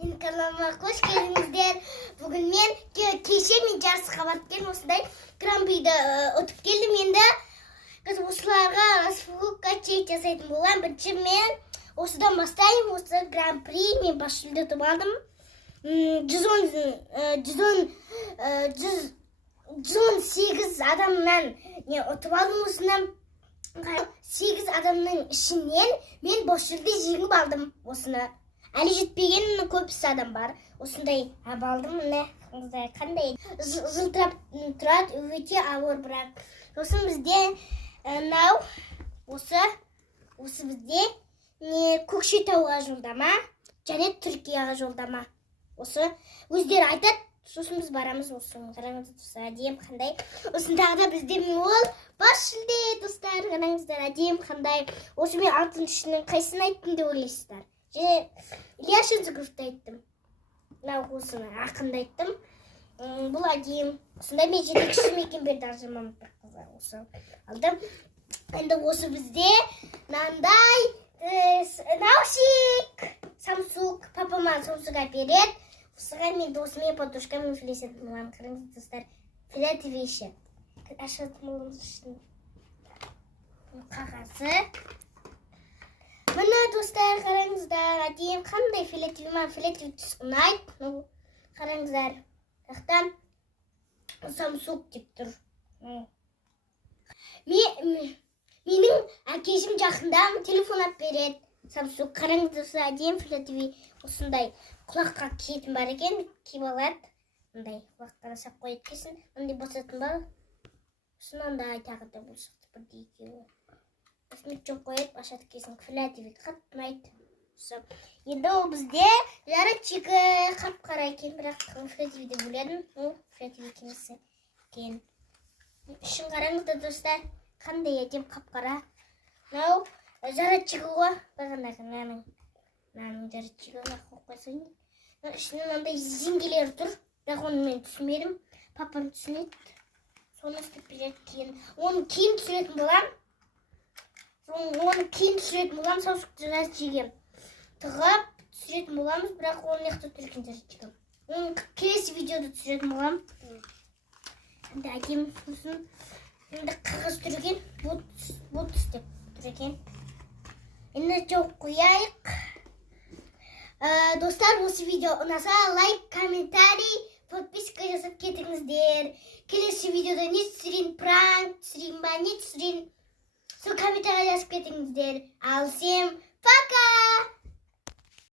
Менің каналыма қош келдіңіздер. Бүгін мен кеше мен жарыс қабатпен осындай гран-приді ұтып келдім. Енді осыларға расфулка чек жасайтын боламын. Бірінші мен осыдан бастаймын. Осы гран-при мен бас жүлде ұтып алдым. 118 адамнан ұтып алдым. Осынан 8 адамның ішінен мен бас жүлде жеңіп алдым. Осыны әлі жетпеген көпсі адам бар. Осындай алдым. Қандай жылтырап тұрады, өте ауыр бірақ. Сосын бізде осы бізде Көкшетауға жолдама және Түркияға жолдама. Осы өздері айтады. Сосын біз барамыз. Осыны қараңыздар, әдем қандай. Осындағы да бізде ол бас жүлде, достар. Қараңыздар, әдем қандай. Осы мен алтын үшінің қайсысын айттым деп ойлайсыздар? Илья Шензугровты айттым. Осыны ақынды айттым. Бұл әдем. Осында мен жетекші мекен берді аржымам бір қыздар. Осы алдым. Енді осы бізде мынандай наушник. Samsung. Папама Samsung әпереді. Осыға мен досымен подружкамен сөйлесетін боламын. Қараңыз достар. Филат вещи. Ашатын болымыз үшін қағазы. Мына достар, қараңыздар, әдем қандай филетиві түс ұнайды. Қараңыздар, тақтан Samsung деп тұр. Менің әкешім жақында телефон ап береді. Samsung, қараңыздар, әдем филетиві осындай құлаққа киетін бар екен. Киіп алады. Ондай құлақтан сап қойып кесін. Ондай босатын бар. Осынандай тағыда болсақты бірде екеуі. Осымен қойып, ашады кесін филативі қатты ұнайды. Енді ол бізде жаратчығы қап-қара екен, бірақ филативі деп ойладым. Ол филативі кемесі екен. Үшін қараңыздар достар, қандай әдем қап-қара. Мынау жаратчығы ғой. Бағандағы мынаның жаратчығы қойып қойсайын. Ішінен ондай зеңгелер тұр, бірақ оны мен түсінмедім. Папам түсінеді. Соны істеп береді кейін. Оны кейін түсіретін болам. Оны кейін түсіретін болам, саусақты жаратчыға тығып түсіретін боламыз, бірақ оны неқті түрген жаратчыға. Оны келесі видеода түсіретін болам. Енді әдем сосын енді қағаз түрген, бұт істеп түрген. Енді жоқ қояйық. Достар, осы видео ұнаса лайк, комментарий, подписка жасап кетіңіздер. Келесі видеода не түсірейін, пранк түсірейін ба, не түсірейін? Сол комментария жазып кетіңіздер. Ал всем пока!